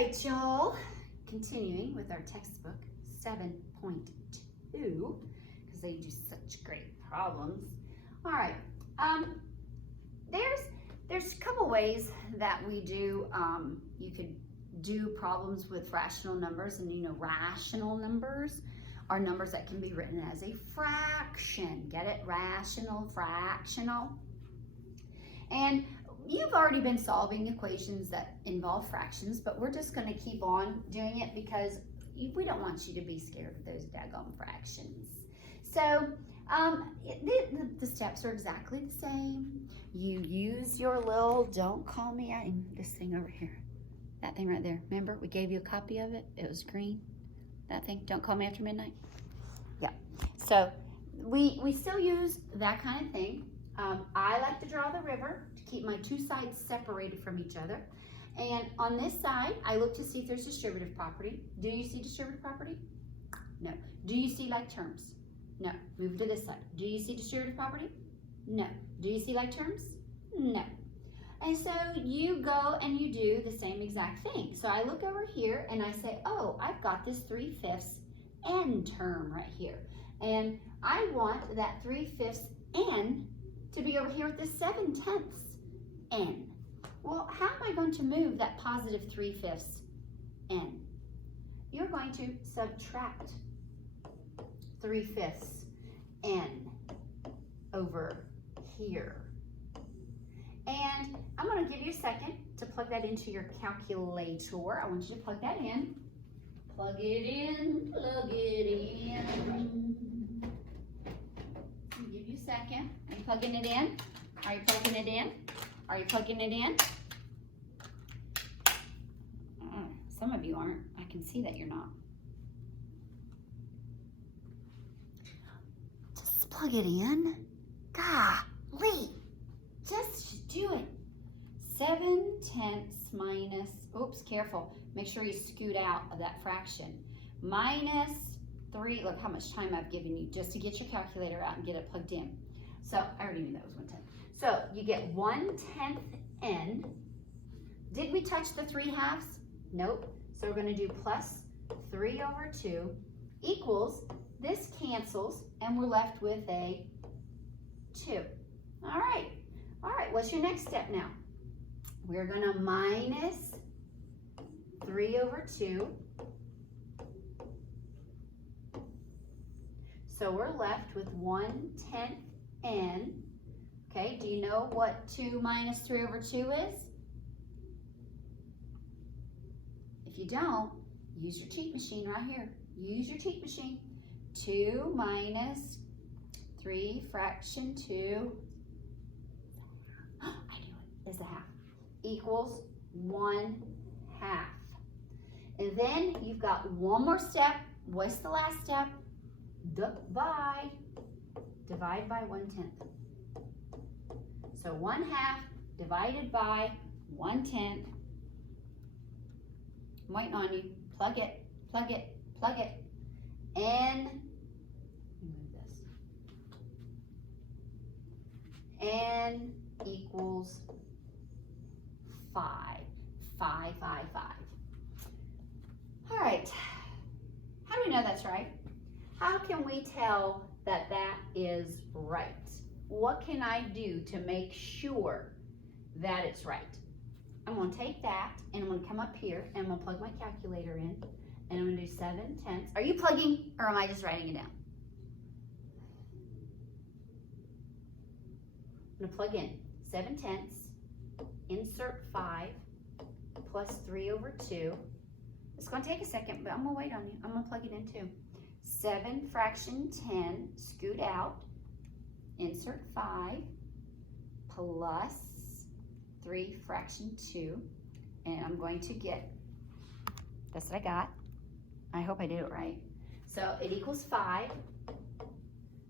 right, y'all. Continuing with our textbook 7.2 because they do such great problems. All right. There's a couple ways that we do. You could do problems with rational numbers, and you know, rational numbers are numbers that can be written as a fraction. Get it? Rational, fractional. And you've already been solving equations that involve fractions, but we're just going to keep on doing it because we don't want you to be scared of those daggone fractions. So the steps are exactly the same. You use your little, don't call me out, this thing over here. That thing right there. Remember, we gave you a copy of it. It was green. That thing, don't call me after midnight. Yeah. So we still use that kind of thing. I like to draw the river to keep my two sides separated from each other. And on this side, I look to see if there's distributive property. Do you see distributive property? No. Do you see like terms? No. Move to this side. Do you see distributive property? No. Do you see like terms? No. And so you go and you do the same exact thing. So I look over here and I say, oh, I've got this 3/5 n term right here. And I want that 3/5 n to be over here with this 7/10 n. Well, how am I going to move that positive 3/5 n? You're going to subtract 3/5 n over here. And I'm going to give you a second to plug that into your calculator. I want you to plug that in. Plug it in, plug it in. I'll give you a second. Are you plugging it in? Are you plugging it in? Are you plugging it in? Some of you aren't. I can see that you're not. Just plug it in. Golly. Just do it. 7/10 minus, oops, careful. Make sure you scoot out of that fraction. Minus 3, look how much time I've given you just to get your calculator out and get it plugged in. So I already knew that was 1/10. So you get 1/10 n. Did we touch the 3/2? Nope. So we're going to do plus 3/2 equals, this cancels, and we're left with a 2. All right. All right, what's your next step now? We're going to minus 3/2. So we're left with 1/10 n. Okay, do you know what 2 minus 3/2 is? If you don't, use your cheat machine right here. Use your cheat machine. 2 minus 3 fraction 2. I knew it. Is a half. Equals 1/2. And then you've got one more step. What's the last step? Divide. Divide by 1/10. So 1/2 divided by 1/10. I'm waiting on you. Plug it, plug it, plug it. And move this. N equals 5. 5, 5, 5. All right. How do we know that's right? How can we tell that that is right? What can I do to make sure that it's right? I'm going to take that and I'm going to come up here and I'm going to plug my calculator in and I'm going to do 7/10. Are you plugging or am I just writing it down? I'm going to plug in 7/10, insert 5 plus 3/2. It's going to take a second, but I'm going to wait on you. I'm going to plug it in too. 7 fraction 10, scoot out, insert 5 plus 3 fraction 2, and I'm going to get, that's what I got. I hope I did it right. So it equals 5,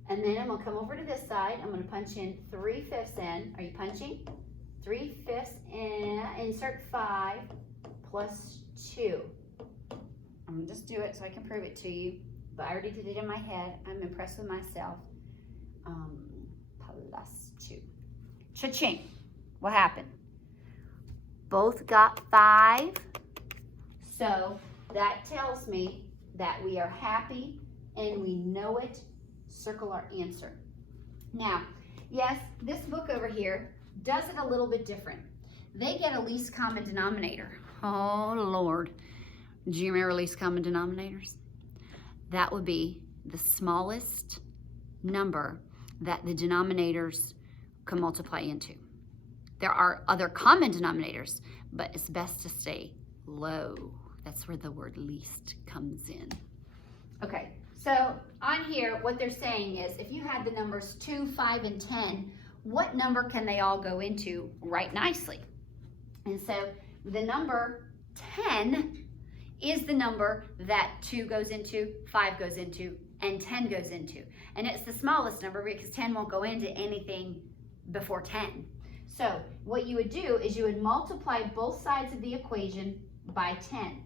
and then I'm going to come over to this side. I'm going to punch in 3/5 n. Are you punching? 3/5 n, insert 5 plus 2. I'm going to just do it so I can prove it to you, but I already did it in my head. I'm impressed with myself. Plus 2. Cha-ching. What happened? Both got 5, So that tells me that we are happy and we know it. Circle our answer. Now, yes, this book over here does it a little bit different. They get a least common denominator. Oh, Lord. Do you remember least common denominators? That would be the smallest number that the denominators can multiply into. There are other common denominators, but it's best to stay low. That's where the word least comes in. Okay, so on here, what they're saying is if you had the numbers 2, 5, and 10, what number can they all go into right nicely? And so the number 10 is the number that 2 goes into, 5 goes into, and 10 goes into. And it's the smallest number because 10 won't go into anything before 10. So what you would do is you would multiply both sides of the equation by 10.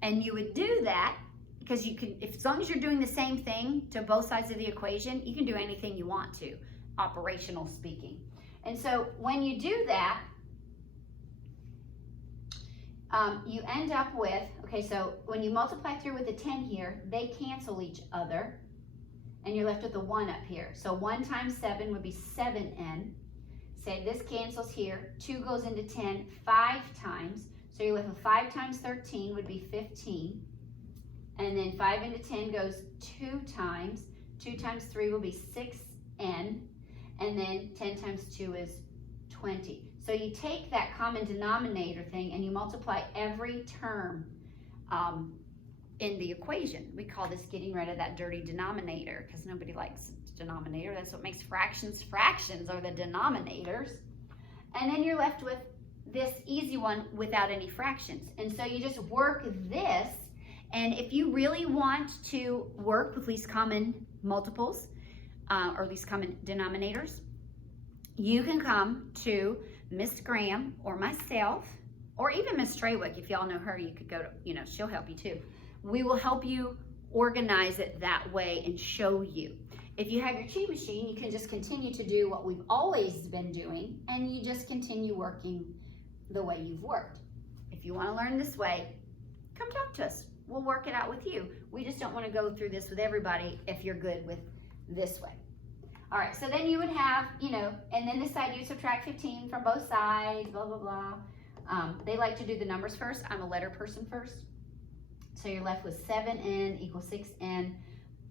And you would do that because you can, as long as you're doing the same thing to both sides of the equation, you can do anything you want to, operational speaking. And so when you do that, you end up with, okay, so when you multiply through with the 10 here, they cancel each other, and you're left with a 1 up here. So 1 times 7 would be 7n. Say this cancels here. 2 goes into 10 5 times. So you're left with 5 times 13 would be 15. And then 5 into 10 goes 2 times. 2 times 3 will be 6n. And then 10 times 2 is 20. So you take that common denominator thing and you multiply every term in the equation. We call this getting rid of that dirty denominator because nobody likes denominator. That's what makes fractions fractions, are the denominators. And then you're left with this easy one without any fractions. And so you just work this, and if you really want to work with least common multiples or least common denominators, you can come to Miss Graham or myself, or even Miss Traywick. If y'all know her, you could go to, she'll help you too. We will help you organize it that way and show you. If you have your cheat machine, you can just continue to do what we've always been doing, and you just continue working the way you've worked. If you want to learn this way, come talk to us. We'll work it out with you. We just don't want to go through this with everybody if you're good with this way. All right, so then you would have, and then this side you subtract 15 from both sides, blah, blah, blah. They like to do the numbers first. I'm a letter person first. So you're left with 7n equals 6n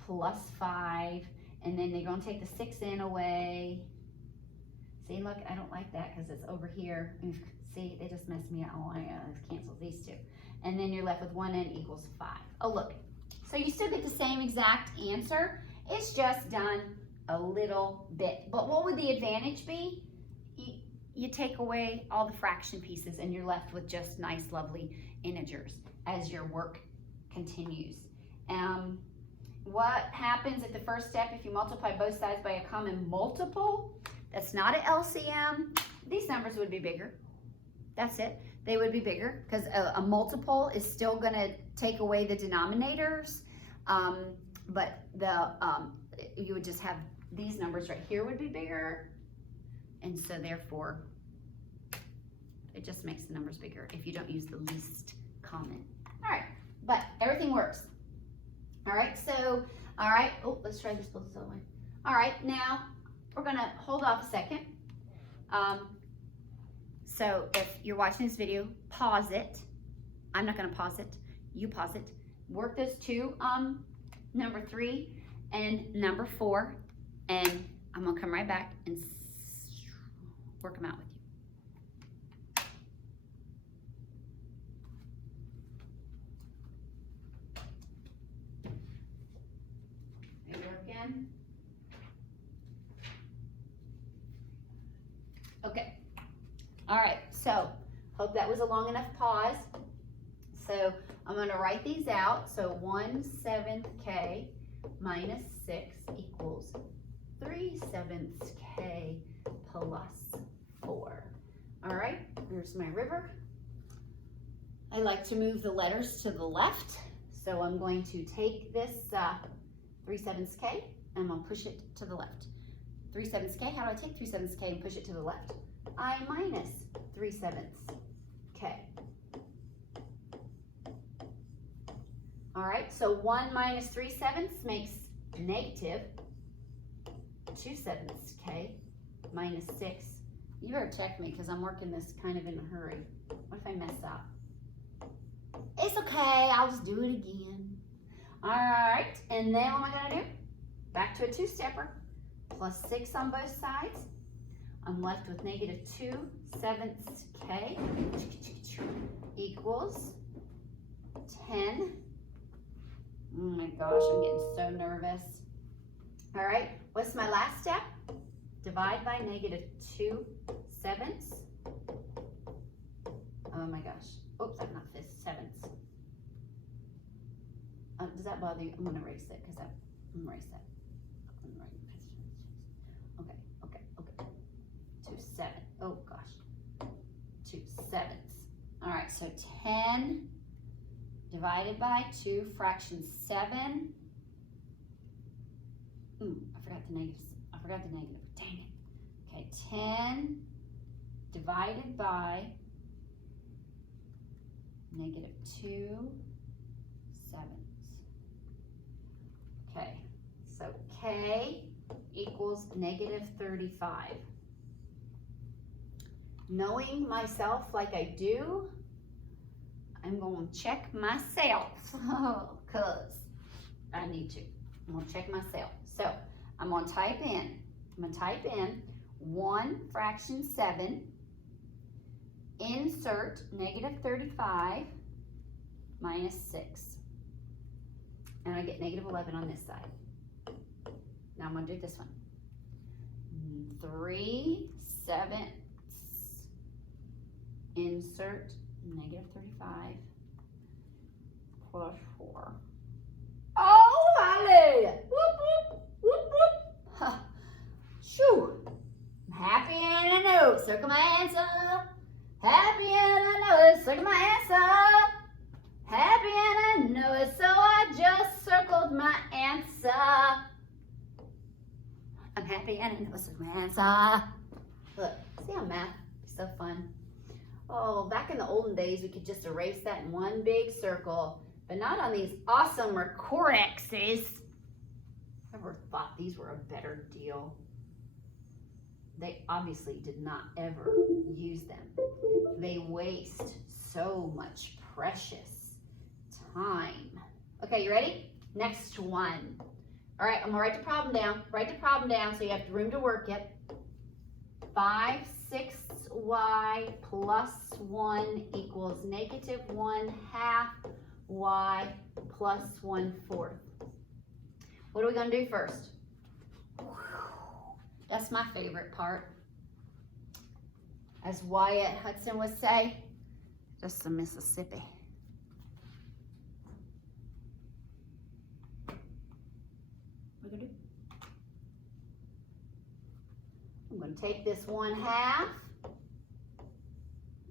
plus 5. And then they're going to take the 6n away. See, look, I don't like that because it's over here. See, they just messed me up. Oh, I cancel these two. And then you're left with 1n equals 5. Oh, look. So you still get the same exact answer. It's just done a little bit. But what would the advantage be? You take away all the fraction pieces and you're left with just nice, lovely integers as your work continues. What happens at the first step if you multiply both sides by a common multiple? That's not an LCM. These numbers would be bigger. That's it. They would be bigger because a multiple is still going to take away the denominators, but you would just have these numbers right here would be bigger, and so therefore it just makes the numbers bigger if you don't use the least common. All right, but everything works. All right, so, all right, oh, let's try this both the other way. All right, now we're gonna hold off a second. So if you're watching this video, pause it. I'm not gonna pause it, you pause it. Work those two, number 3 and number 4, and I'm gonna come right back and work them out with you. Okay, all right, so hope that was a long enough pause. So I'm going to write these out. So 1/7 K minus 6 equals 3/7 K plus 4. All right, here's my river. I like to move the letters to the left. So I'm going to take this 3/7 K and I'm going to push it to the left. 3/7 K, how do I take 3/7 K and push it to the left? I minus 3/7 K. All right, so 1 minus 3/7 makes negative 2/7, okay, minus 6. You better check me because I'm working this kind of in a hurry. What if I mess up? It's okay, I'll just do it again. All right, and then what am I gonna do? Back to a two-stepper, plus 6 on both sides. I'm left with negative 2/7, okay, equals 10. Oh my gosh, I'm getting so nervous. All right, what's my last step? Divide by negative 2/7. Oh my gosh. Oops, I'm not 5/7. Does that bother you? I'm gonna erase it because I'm gonna erase that. Okay. 2/7. Oh gosh. 2/7. All right, so 10 divided by 2 fraction 7. I forgot the negative. Dang it. Okay, 10 divided by negative 2/7. Okay, so K equals negative 35. Knowing myself like I do, I'm going to check myself because I need to. I'm going to check myself. So I'm going to type in 1 fraction 7, insert negative 35 minus 6. And I get negative 11 on this side. Now I'm going to do this one. 3/7, insert negative 35 plus 4. Oh, hallelujah! Whoop, whoop, whoop, whoop. Huh. Shoo! I'm happy and I know it. Circle my answer. Happy and I know it. Circle my answer. Happy and I know it. So I just circled my answer. I'm happy and I know it's my answer. Look, see how math is so fun. Oh, back in the olden days, we could just erase that in one big circle, but not on these awesome Recordexes. Ever thought these were a better deal? They obviously did not ever use them. They waste so much precious time. Okay, you ready? Next one. All right, I'm gonna write the problem down. Write the problem down so you have room to work it. 5/6y plus 1 equals negative 1/2 y plus 1/4. What are we gonna do first? That's my favorite part. As Wyatt Hudson would say, just the Mississippi. What are we gonna do? I'm going to take this 1/2.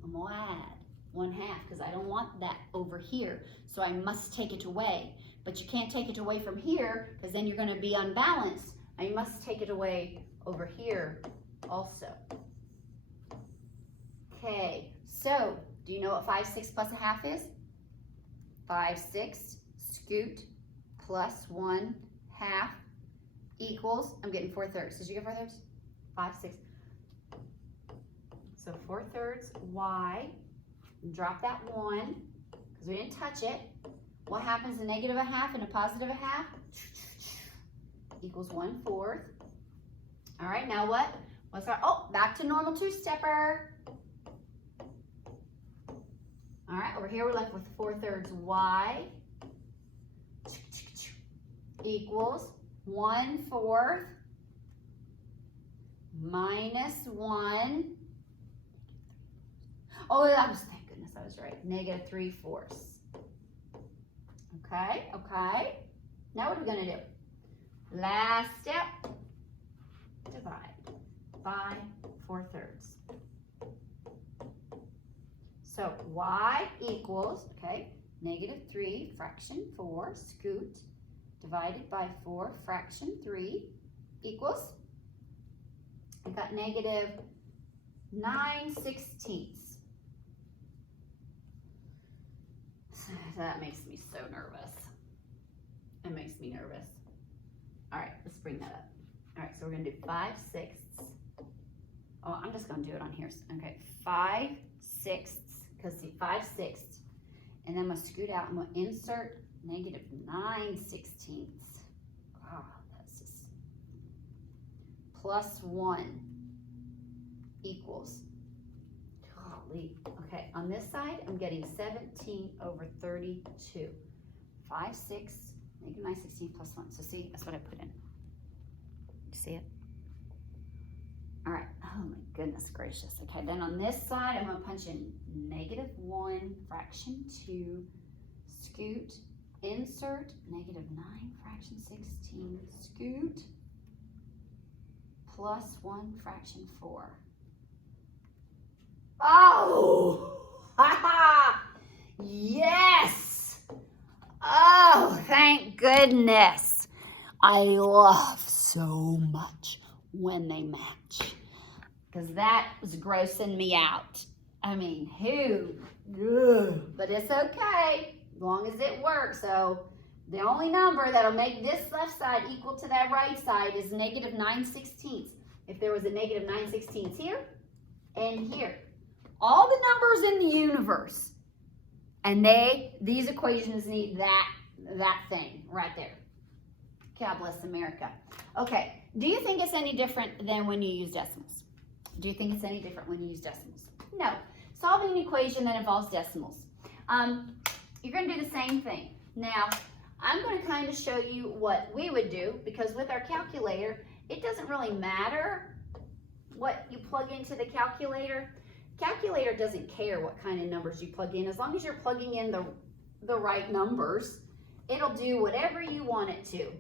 I'm going to add 1/2 because I don't want that over here. So I must take it away. But you can't take it away from here because then you're going to be unbalanced. I must take it away over here also. Okay, so do you know what 5/6 plus 1/2 is? 5/6 scoot plus 1/2 equals, I'm getting 4/3. Did you get 4/3? 5/6. So 4/3 y, drop that 1 because we didn't touch it. What happens to negative 1/2 and a positive 1/2? Equals 1/4. All right, now what? What's our, oh, back to normal two-stepper. All right, over here we're left with 4/3 y equals 1/4 minus 1. Oh, that was, thank goodness I was right. Negative 3/4. Okay, okay. Now what are we going to do? Last step. Divide by 4/3. So y equals, okay, negative 3 fraction 4 scoot divided by 4 fraction 3 equals, I got negative 9/16. That makes me so nervous. It makes me nervous. All right, let's bring that up. All right, so we're gonna do 5/6. Oh, I'm just gonna do it on here. Okay, 5/6, because see, 5/6, and then I'm gonna scoot out. I'm gonna insert -9/16. Wow, that's just +1 equals. Golly. Okay, on this side, I'm getting 17/32. 5/6, -9/16 +1. So see, that's what I put in. You see it? All right. Oh my goodness gracious. Okay, then on this side, I'm gonna punch in -1 fraction 2, scoot, insert -9 fraction 16, scoot, +1 fraction 4. Oh! Yes! Oh, thank goodness. I love so much when they match, because that was grossing me out. I mean, who? Ugh. But it's okay, as long as it works. So the only number that'll make this left side equal to that right side is -9/16. If there was a -9/16 here and here, all the numbers in the universe, and these equations need that thing right there. God bless America. Okay, do you think it's any different than when you use decimals? Do you think it's any different when you use decimals? No. Solving an equation that involves decimals. You're going to do the same thing. Now, I'm going to kind of show you what we would do, because with our calculator, it doesn't really matter what you plug into the calculator. Calculator doesn't care what kind of numbers you plug in. As long as you're plugging in the right numbers, it'll do whatever you want it to.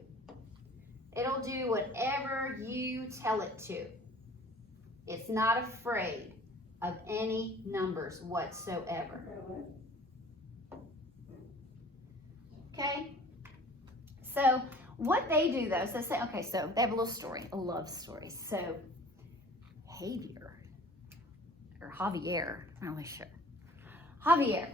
It'll do whatever you tell it to. It's not afraid of any numbers whatsoever. Okay? So what they do though, so say, okay, so they have a little story, a love story. So Javier, I'm not really sure. Javier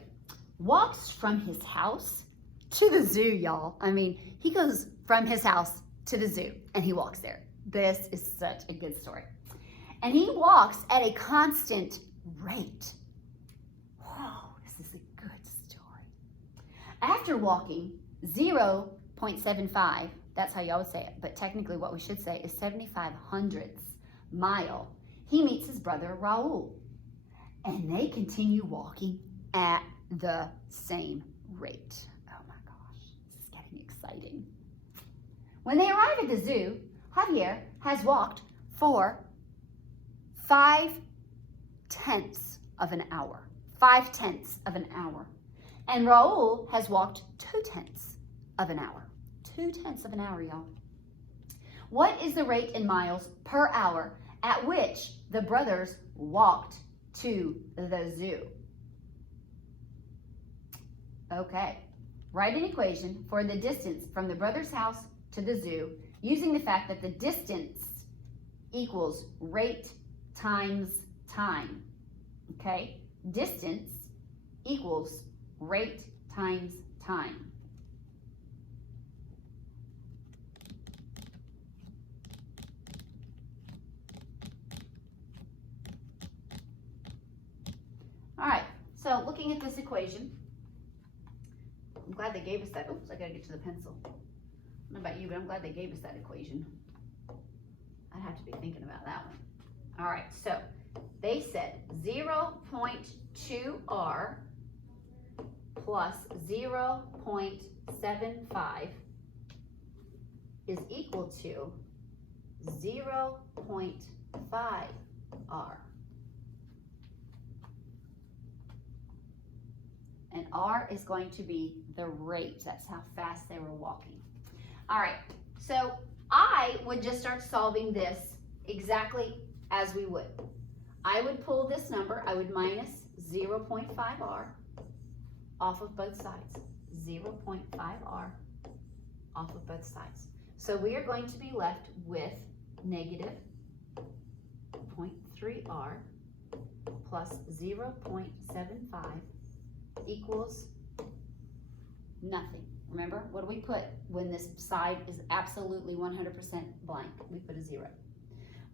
walks from his house to the zoo, y'all. I mean, he goes from his house to the zoo and he walks there. This is such a good story. And he walks at a constant rate. Whoa, this is a good story. After walking 0.75, that's how y'all would say it, but technically what we should say is 75/100 mile, he meets his brother Raul. And they continue walking at the same rate. Oh my gosh, this is getting exciting. When they arrive at the zoo, Javier has walked for 5/10 of an hour. 5/10 of an hour. And Raul has walked 2/10 of an hour. 2/10 of an hour, y'all. What is the rate in miles per hour at which the brothers walked to the zoo? Okay, write an equation for the distance from the brother's house to the zoo using the fact that the distance equals rate times time. Okay, distance equals rate times time. All right, so looking at this equation, I'm glad they gave us that. Oops, I gotta get to the pencil. I don't know about you, but I'm glad they gave us that equation. I'd have to be thinking about that one. All right, so they said 0.2r plus 0.75 is equal to 0.5r. And R is going to be the rate. That's how fast they were walking. All right, so I would just start solving this exactly as we would. I would pull this number, I would minus 0.5R off of both sides. 0.5R off of both sides. So we are going to be left with negative 0.3R plus 0.75 equals Nothing. Remember, what do we put when this side is absolutely 100% blank? We put a 0.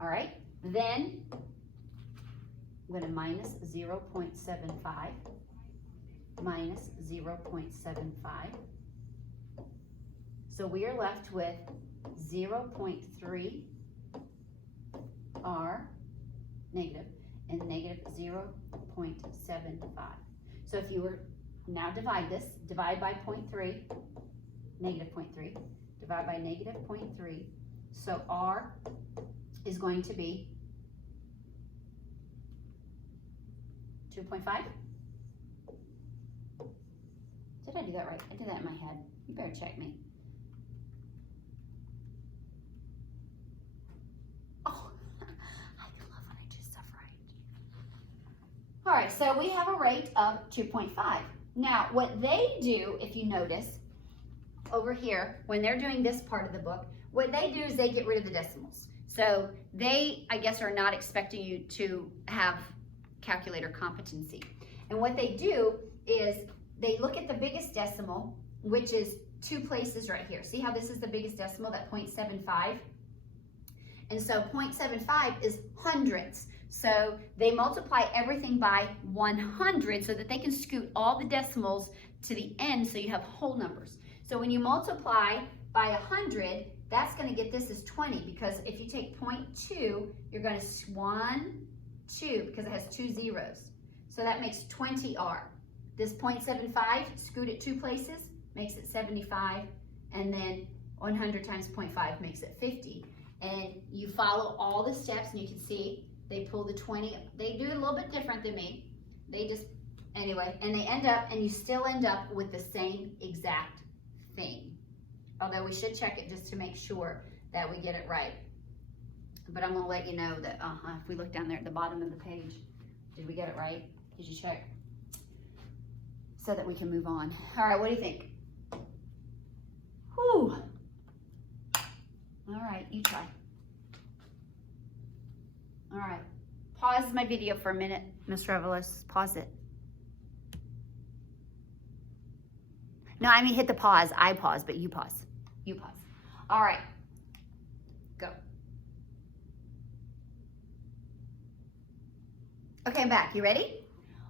All right, then I'm going to minus 0.75 minus 0.75. So we are left with 0.3 r negative and negative 0.75. So if you were now divide this, divide by 0.3, negative 0.3, divide by negative 0.3. So r is going to be 2.5. Did I do that right? I did that in my head. You better check me. Oh, I love when I do stuff right. All right, so we have a rate of 2.5. Now, what they do, if you notice, over here, when they're doing this part of the book, what they do is they get rid of the decimals. So they, I guess, are not expecting you to have calculator competency. And what they do is they look at the biggest decimal, which is 2 places right here. See how this is the biggest decimal, that 0.75? And so 0.75 is hundredths. So they multiply everything by 100 so that they can scoot all the decimals to the end so you have whole numbers. So when you multiply by 100, that's going to get this as 20, because if you take 0.2, you're going to 1, 2, because it has 2 zeros. So that makes 20R. This 0.75, scoot it 2 places, makes it 75, and then 100 times 0.5 makes it 50. And you follow all the steps, and you can see they pull the 20. They do it a little bit different than me. They just, anyway, and they end up, and you still end up with the same exact thing. Although we should check it just to make sure that we get it right. But I'm going to let you know that if we look down there at the bottom of the page, did we get it right? Did you check? So that we can move on. All right, what do you think? Whew. All right, you try. All right, pause my video for a minute, Miss Revelis. Pause it. No, I mean hit the pause. I pause, but you pause. You pause. All right, go. Okay, I'm back. You ready?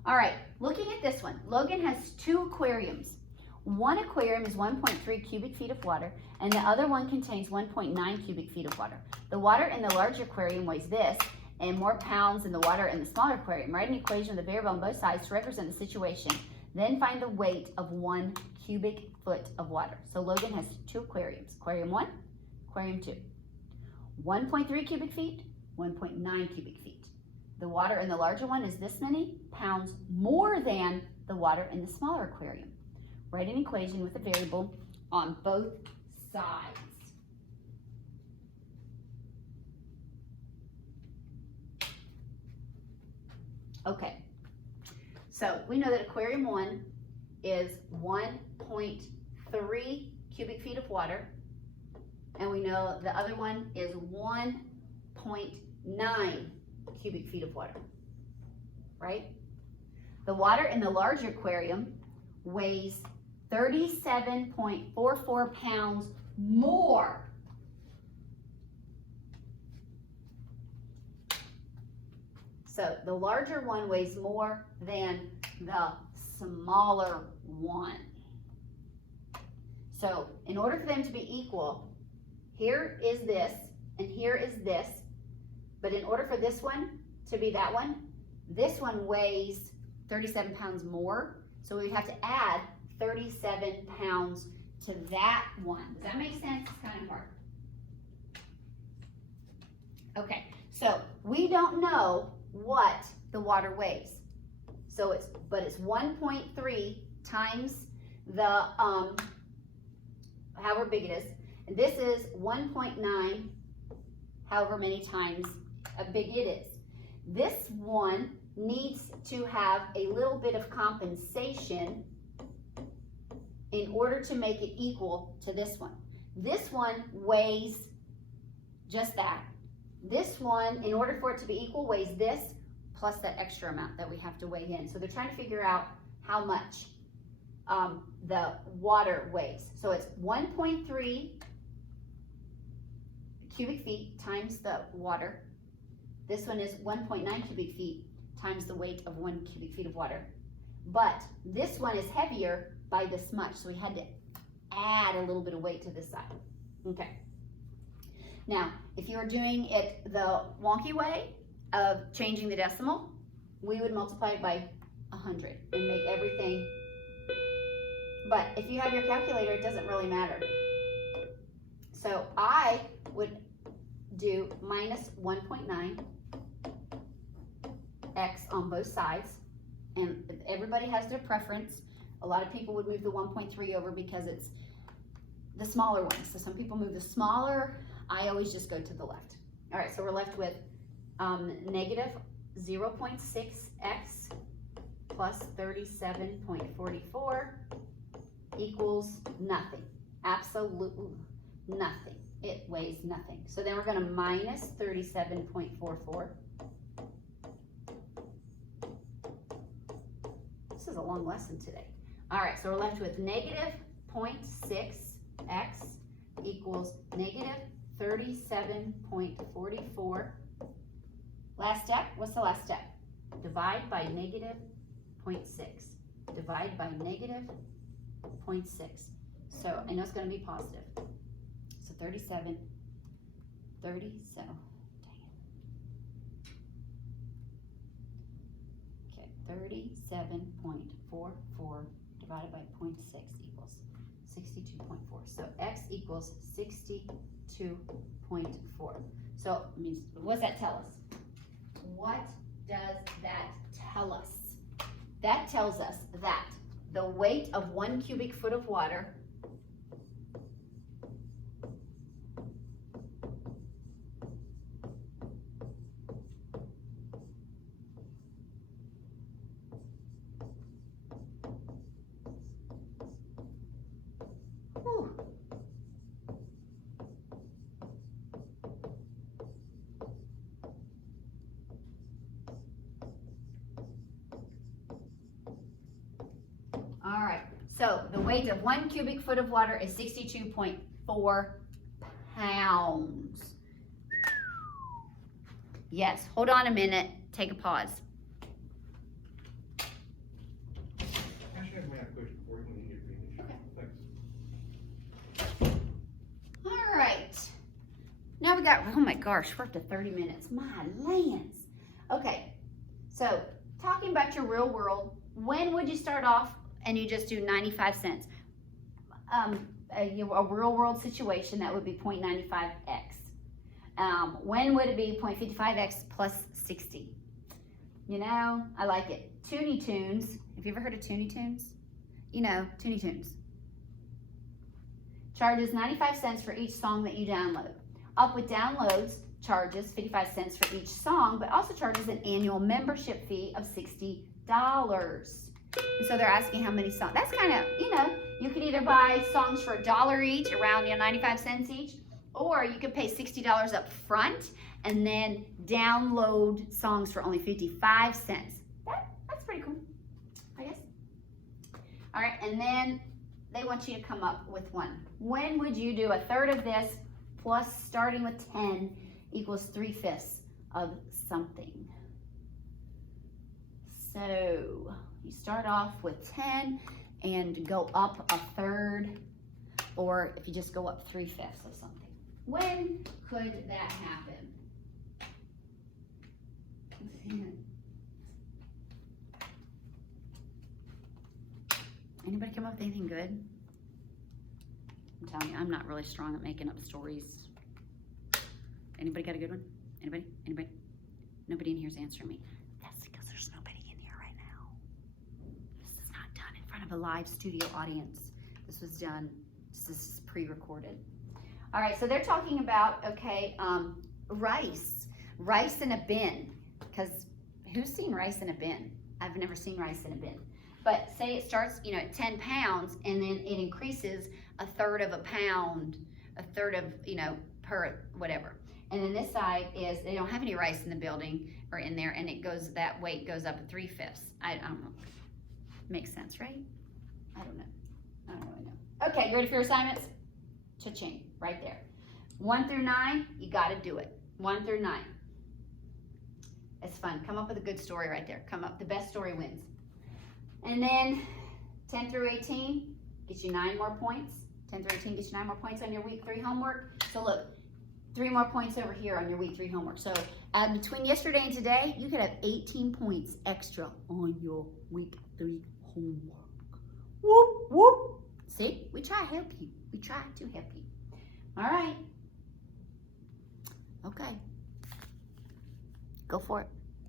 All right, looking at this one, Logan has 2 aquariums. One aquarium is 1.3 cubic feet of water, and the other one contains 1.9 cubic feet of water. The water in the large aquarium weighs this, and more pounds than the water in the smaller aquarium. Write an equation with a variable on both sides to represent the situation. Then find the weight of 1 cubic foot of water. So Logan has 2 aquariums. Aquarium 1, aquarium 2. 1.3 cubic feet, 1.9 cubic feet. The water in the larger one is this many pounds more than the water in the smaller aquarium. Write an equation with a variable on both sides. Okay, so we know that aquarium 1 is 1.3 cubic feet of water, and we know the other one is 1.9 cubic feet of water, right? The water in the larger aquarium weighs 37.44 pounds more. So the larger one weighs more than the smaller one. So in order for them to be equal, here is this and here is this. But in order for this one to be that one, this one weighs 37 pounds more. So we have to add 37 pounds to that one. Does that make sense? It's kind of hard. Okay, so we don't know what the water weighs. So it's 1.3 times the, however big it is. And this is 1.9, however many times big it is. This one needs to have a little bit of compensation in order to make it equal to this one. This one weighs just that. This one, in order for it to be equal, weighs this plus that extra amount that we have to weigh in. So they're trying to figure out how much the water weighs. So it's 1.3 cubic feet times the water. This one is 1.9 cubic feet times the weight of 1 cubic feet of water. But this one is heavier by this much, so we had to add a little bit of weight to this side. Okay. Now, if you were doing it the wonky way of changing the decimal, we would multiply it by 100 and make everything. But if you have your calculator, it doesn't really matter. So I would do minus 1.9 x on both sides, and everybody has their preference. A lot of people would move the 1.3 over because it's the smaller one. So some people move the smaller. I always just go to the left. All right, so we're left with negative 0.6x plus 37.44 equals nothing. Absolutely nothing. It weighs nothing. So then we're going to minus 37.44. This is a long lesson today. All right, so we're left with negative 0.6x equals negative 37.44. Last step, what's the last step? Divide by negative 0.6. Divide by negative 0.6. So I know it's going to be positive. So 37, so dang it. Okay, 37.44 divided by 0.6 equals 62.4. So x equals 62.4. So what does that tell us? What does that tell us? That tells us that the weight of 1 cubic foot of water All right, so the weight of 1 cubic foot of water is 62.4 pounds. Yes, hold on a minute, take a pause. Actually, I have a question for you when you get finished. Okay. Thanks. All right, now we got, oh my gosh, we're up to 30 minutes, my lands. Okay, so talking about your real world, when would you start off and you just do 95 cents? A real world situation, that would be 0.95x. When would it be 0.55x plus 60? You know, I like it. Toonie Tunes, have you ever heard of Toonie Tunes? You know, Toonie Tunes. Charges 95 cents for each song that you download. Up with downloads charges 55 cents for each song, but also charges an annual membership fee of $60. And so they're asking how many songs. That's kind of, you know, you could either buy songs for $1 each, around 95 cents each, or you could pay $60 up front and then download songs for only 55 cents. That's pretty cool, I guess. All right, and then they want you to come up with one. When would you do a third of this plus starting with 10 equals 3/5 of something? So you start off with 10 and go up a third, or if you just go up 3/5 of something. When could that happen? Anybody come up with anything good? I'm telling you, I'm not really strong at making up stories. Anybody got a good one? Anybody? Anybody? Nobody in here is answering me. That's because there's nobody in here right now. This is not done in front of a live studio audience. This was done, this is pre-recorded. All right, so they're talking about, okay, rice in a bin, because who's seen rice in a bin? I've never seen rice in a bin. But say it starts, you know, at 10 pounds, and then it increases a third of a pound, a third of, you know, per whatever. And then this side is, they don't have any rice in the building or in there, and it goes, that weight goes up 3/5. I don't know. Makes sense, right? I don't really know. Okay, you ready for your assignments? Cha-ching, right there. 1 through 9, you got to do it. 1 through 9. It's fun. Come up with a good story right there. The best story wins. And then 10 through 18 gets you 9 more points. 10 through 18 gets you 9 more points on your week 3 homework. So look, 3 more points over here on your week 3 homework. So between yesterday and today, you could have 18 points extra on your week 3 homework. Whoop, whoop. See, we try to help you. We try to help you. All right. Okay. Go for it.